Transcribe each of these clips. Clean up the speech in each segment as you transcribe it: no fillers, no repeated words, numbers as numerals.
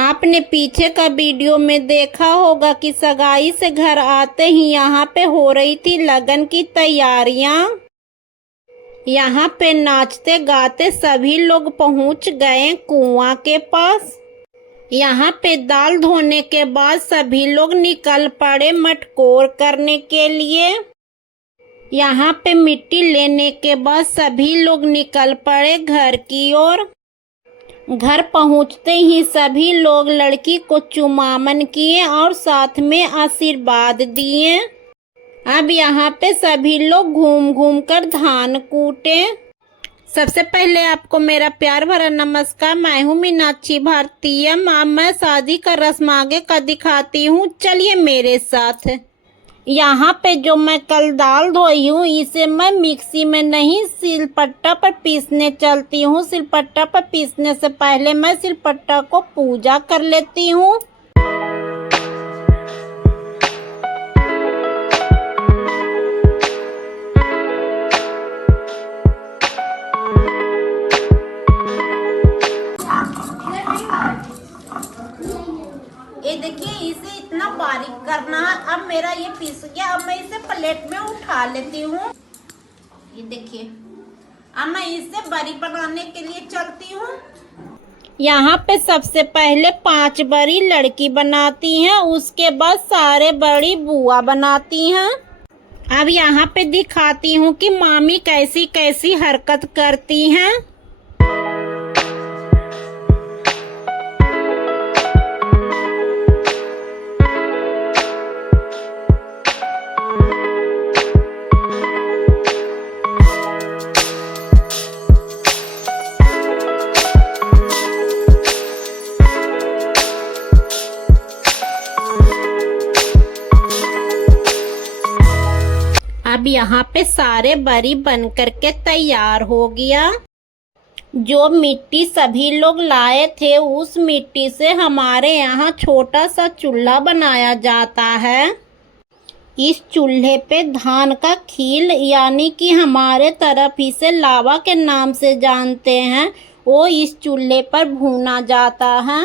आपने पीछे का वीडियो में देखा होगा कि सगाई से घर आते ही यहाँ पे हो रही थी लगन की तैयारियां। यहाँ पे नाचते गाते सभी लोग पहुँच गए कुआं के पास। यहाँ पे दाल धोने के बाद सभी लोग निकल पड़े मटकोर करने के लिए। यहाँ पे मिट्टी लेने के बाद सभी लोग निकल पड़े घर की ओर। घर पहुँचते ही सभी लोग लड़की को चुमावन किए और साथ में आशीर्वाद दिए। अब यहाँ पे सभी लोग घूम घूम कर धान कूटे। सबसे पहले आपको मेरा प्यार भरा नमस्कार। मैं हूँ मीनाक्षी भारतीय। अब मैं शादी का रस्म आगे का दिखाती हूँ, चलिए मेरे साथ। यहाँ पे जो मैं कल दाल धोई हूँ इसे मैं मिक्सी में नहीं सिलपट्टा पर पीसने चलती हूँ। सिलपट्टा पर पीसने से पहले मैं सिलपट्टा को पूजा कर लेती हूँ। ये देखिए, इसे इतना बारीक करना है। अब मेरा ये पीस गया। अब मैं इसे प्लेट में उठा लेती हूँ। ये देखिए, अब मैं इसे बड़ी बनाने के लिए चलती हूँ। यहाँ पे सबसे पहले 5 बड़ी लड़की बनाती हैं, उसके बाद सारे बड़ी बुआ बनाती हैं। अब यहाँ पे दिखाती हूँ कि मामी कैसी कैसी हरकत करती हैं। अब यहाँ पे सारे बरी बन करके तैयार हो गया। जो मिट्टी सभी लोग लाए थे उस मिट्टी से हमारे यहाँ छोटा सा चूल्हा बनाया जाता है। इस चूल्हे पे धान का खील यानी कि हमारे तरफ इसे लावा के नाम से जानते हैं, वो इस चूल्हे पर भूना जाता है।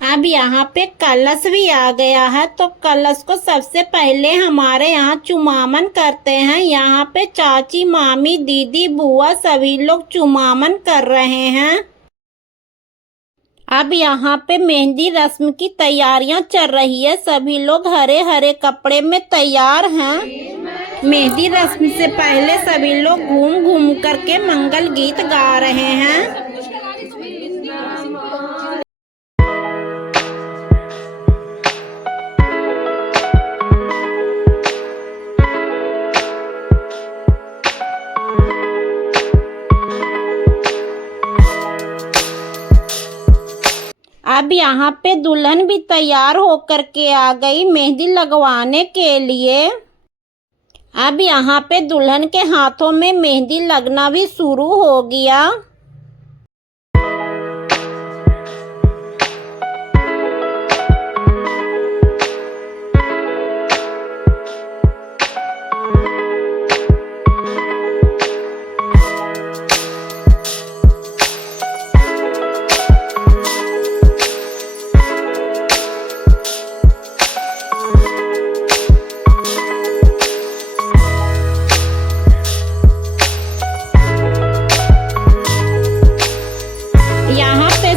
अब यहाँ पे कलश भी आ गया है, तो कलश को सबसे पहले हमारे यहाँ चुमावन करते हैं। यहाँ पे चाची, मामी, दीदी, बुआ सभी लोग चुमावन कर रहे हैं। अब यहाँ पे मेहंदी रस्म की तैयारियां चल रही है। सभी लोग हरे हरे कपड़े में तैयार हैं। मेहंदी रस्म से पहले सभी लोग घूम घूम करके मंगल गीत गा रहे हैं। अब यहाँ पे दुल्हन भी तैयार होकर के आ गई मेहंदी लगवाने के लिए। अब यहाँ पे दुल्हन के हाथों में मेहंदी लगना भी शुरू हो गया।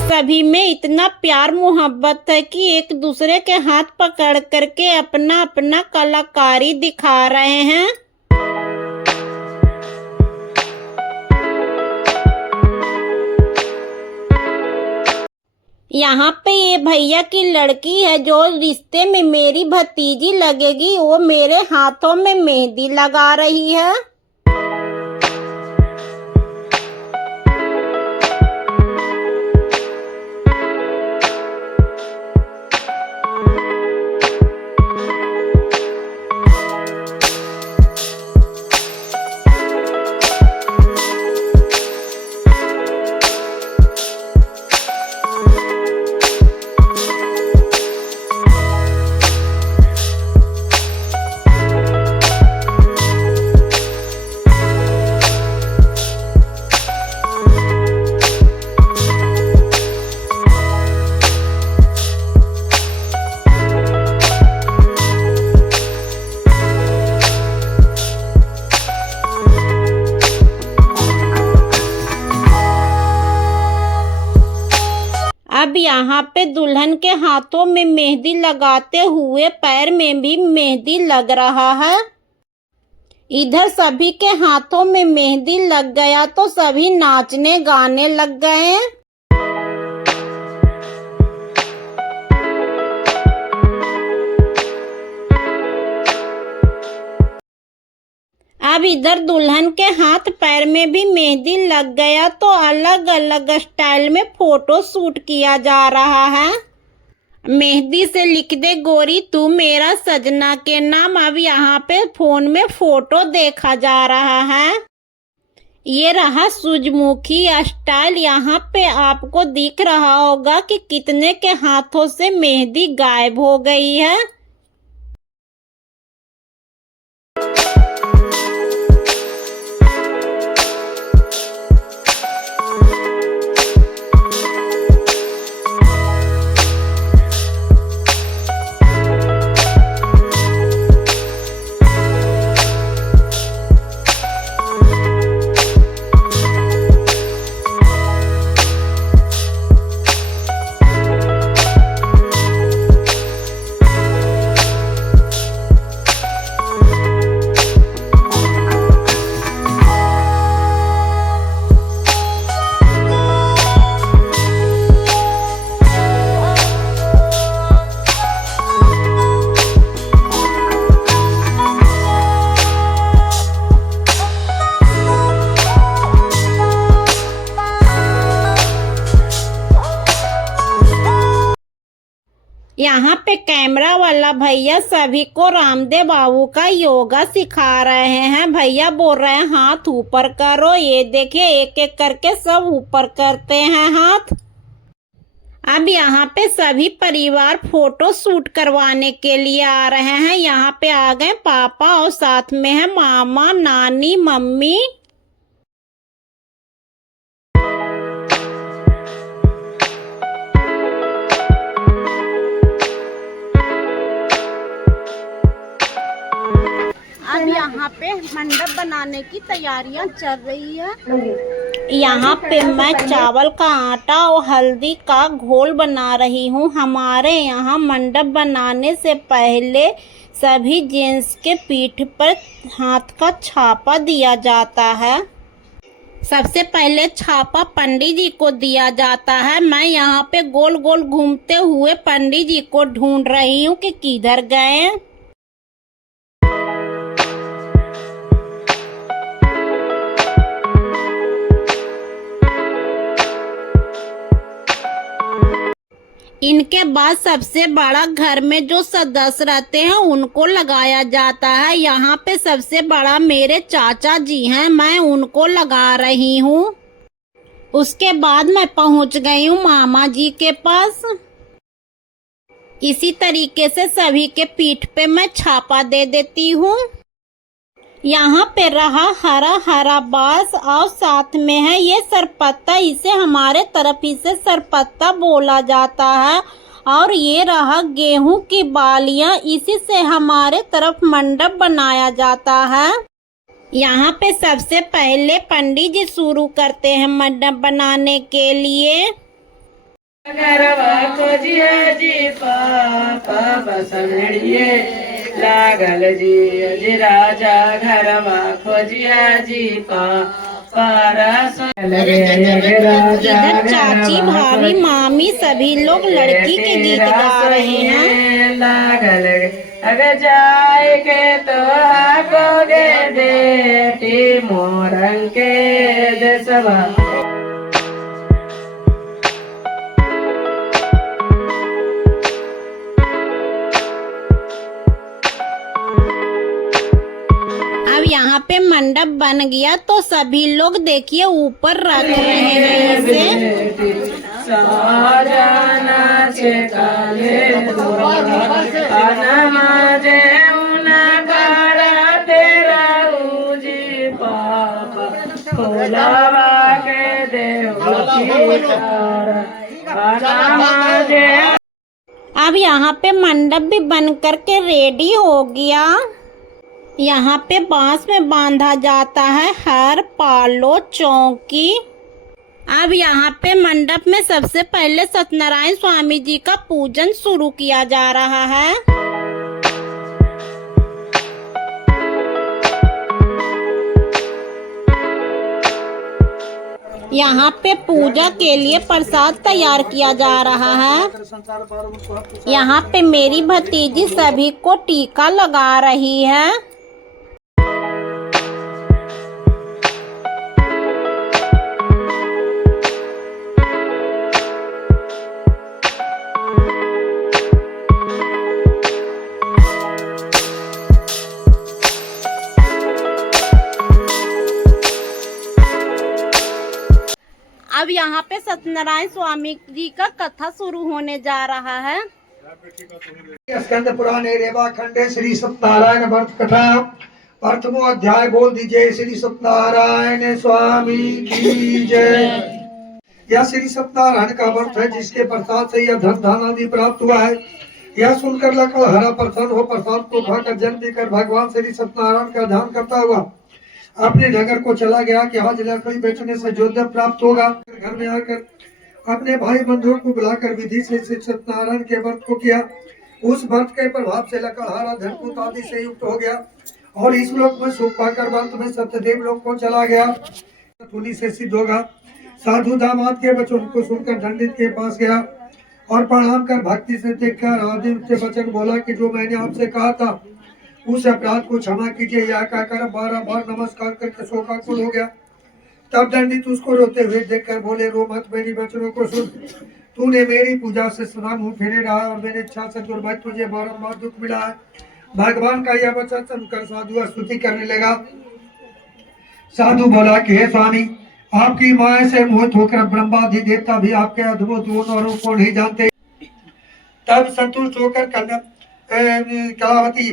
सभी में इतना प्यार मोहब्बत है कि एक दूसरे के हाथ पकड़ करके अपना अपना कलाकारी दिखा रहे हैं। यहाँ पे ये भैया की लड़की है जो रिश्ते में मेरी भतीजी लगेगी, वो मेरे हाथों में मेहंदी लगा रही है। यहाँ पे दुल्हन के हाथों में मेहंदी लगाते हुए पैर में भी मेहंदी लग रहा है। इधर सभी के हाथों में मेहंदी लग गया तो सभी नाचने गाने लग गए। अब इधर दुल्हन के हाथ पैर में भी मेहंदी लग गया तो अलग अलग स्टाइल में फोटो शूट किया जा रहा है। मेहंदी से लिख दे गोरी तू मेरा सजना के नाम। अब यहाँ पे फोन में फोटो देखा जा रहा है। ये रहा सूरजमुखी स्टाइल। यहाँ पे आपको दिख रहा होगा कि कितने के हाथों से मेहंदी गायब हो गई है। यहाँ पे कैमरा वाला भैया सभी को रामदेव बाबू का योगा सिखा रहे हैं। भैया बोल रहे हैं हाथ ऊपर करो। ये देखिए एक एक करके सब ऊपर करते हैं हाथ। अब यहाँ पे सभी परिवार फोटो शूट करवाने के लिए आ रहे हैं। यहाँ पे आ गए पापा और साथ में है मामा, नानी, मम्मी। अब यहाँ पे मंडप बनाने की तैयारियां चल रही है। यहाँ पे मैं चावल का आटा और हल्दी का घोल बना रही हूँ। हमारे यहाँ मंडप बनाने से पहले सभी जेंट्स के पीठ पर हाथ का छापा दिया जाता है। सबसे पहले छापा पंडित जी को दिया जाता है। मैं यहाँ पे गोल गोल घूमते हुए पंडित जी को ढूंढ रही हूँ कि किधर गए। इनके बाद सबसे बड़ा घर में जो सदस्य रहते हैं उनको लगाया जाता है। यहाँ पे सबसे बड़ा मेरे चाचा जी हैं, मैं उनको लगा रही हूँ। उसके बाद मैं पहुँच गई हूँ मामा जी के पास। इसी तरीके से सभी के पीठ पे मैं छापा दे देती हूँ। यहाँ पे रहा हरा हरा बांस और साथ में है ये सरपत्ता। इसे हमारे तरफ इसे सरपत्ता बोला जाता है। और ये रहा गेहूं की बालियां, इसी से हमारे तरफ मंडप बनाया जाता है। यहाँ पे सबसे पहले पंडित जी शुरू करते हैं मंडप बनाने के लिए। लागल जी अजी राजा घरवा खोजिया जी इधर चाची, भाभी, मामी सभी लोग लड़की के गीत गा रहे हैं। लागल अगर जाए के तो हाकोगे बेटी मोरंग के देशवा। यहाँ पे मंडप बन गया तो सभी लोग देखिए ऊपर रख रहे हैं इसे। अब यहाँ पे मंडप भी बन करके रेडी हो गया। यहाँ पे बांस में बांधा जाता है हर, पालो, चौकी। अब यहाँ पे मंडप में सबसे पहले सत्यनारायण स्वामी जी का पूजन शुरू किया जा रहा है। यहाँ पे पूजा के लिए प्रसाद तैयार किया जा रहा है। यहाँ पे मेरी भतीजी सभी को टीका लगा रही है। अब यहाँ पे सत्यनारायण स्वामी जी का कथा शुरू होने जा रहा है। स्कंद पुराणे रेवा खंडे श्री सत्यनारायण व्रत कथा प्रथमो अध्याय बोल दीजिए। श्री सत्यनारायण स्वामी की जय। यह श्री सत्यनारायण का व्रत है जिसके प्रसाद से यह धन धान आदि प्राप्त हुआ है। यह सुनकर लकड़ हरा प्रसन्न हो प्रसाद को खाकर जल पीकर भगवान श्री सत्यनारायण का ध्यान करता हुआ अपने नगर को चला गया कि आज लकड़ी बेचने से जो धन प्राप्त होगा। घर में आकर अपने भाई बंधुओं को बुलाकर विधि से श्री सत्यनारायण के व्रत को किया। उस व्रत के प्रभाव से लकड़हारा धनपुत आदि से युक्त हो गया और इस लोक में सुख पाकर व्रत में सत्यदेव लोक को चला गया। तुनि से सिद्ध होगा। साधु दामाद के वचन को सुनकर दंडित के पास गया और प्रणाम कर भक्ति से देखकर आदि से वचन बोला कि जो मैंने आपसे कहा था उस अपराध को क्षमा कीजिए। यह कहकर 12 बार नमस्कार करके शोकाकुल हो गया। तब दंडित उसको रोते हुए देखकर बोले, रो मत, मेरी वचनों को सुन। तूने मेरी पूजा से सदा मुंह फेरे रहा और मेरी इच्छा से दुर्भाग्य तुझे बारंबार दुख मिला है। भगवान का यह वचन सुनकर साधु स्तुति करने लगा। साधु बोला कि हे स्वामी, आपकी माया से मोहित होकर ब्रह्मादि देवता भी आपके अद्भुत गुण और रूप को नहीं जानते। तब संतुष्ट होकर कलावती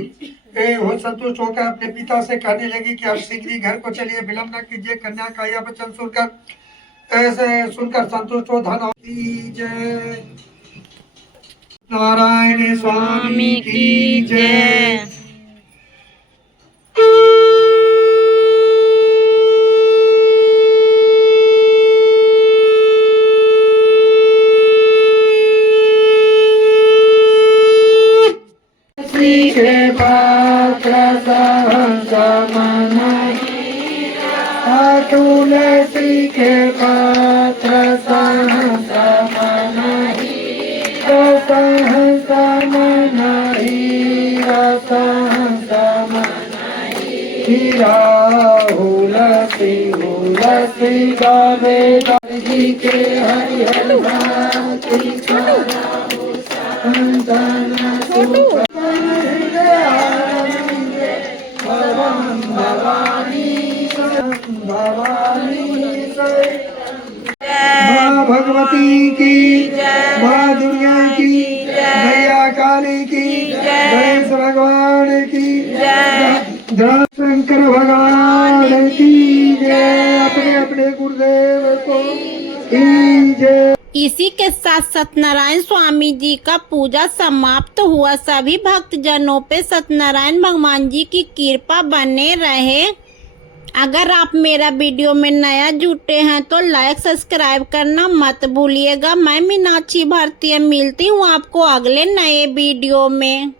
संतुष्ट होकर अपने पिता से कहने लगी कि अब शीघ्र ही घर को चलिए, विलंब न कीजिए। कन्या का यह वचन सुनकर संतुष्ट हो धन की जय। नारायण स्वामी की जय। के पात्र तुलसी के पात्र हुलसी गावे जी के हरि हरि भांति माँ भगवती की, माँ दुर्गा की, मैया काली की, गणेश भगवान की, शंकर भगवान की जय। अपने अपने गुरुदेव को की जय। इसी के साथ सत्यनारायण स्वामी जी का पूजा समाप्त हुआ। सभी भक्तजनों पे सत्यनारायण भगवान जी की कृपा बने रहे। अगर आप मेरा वीडियो में नया जुटे हैं तो लाइक सब्सक्राइब करना मत भूलिएगा। मैं मीनाक्षी भारती मिलती हूँ आपको अगले नए वीडियो में।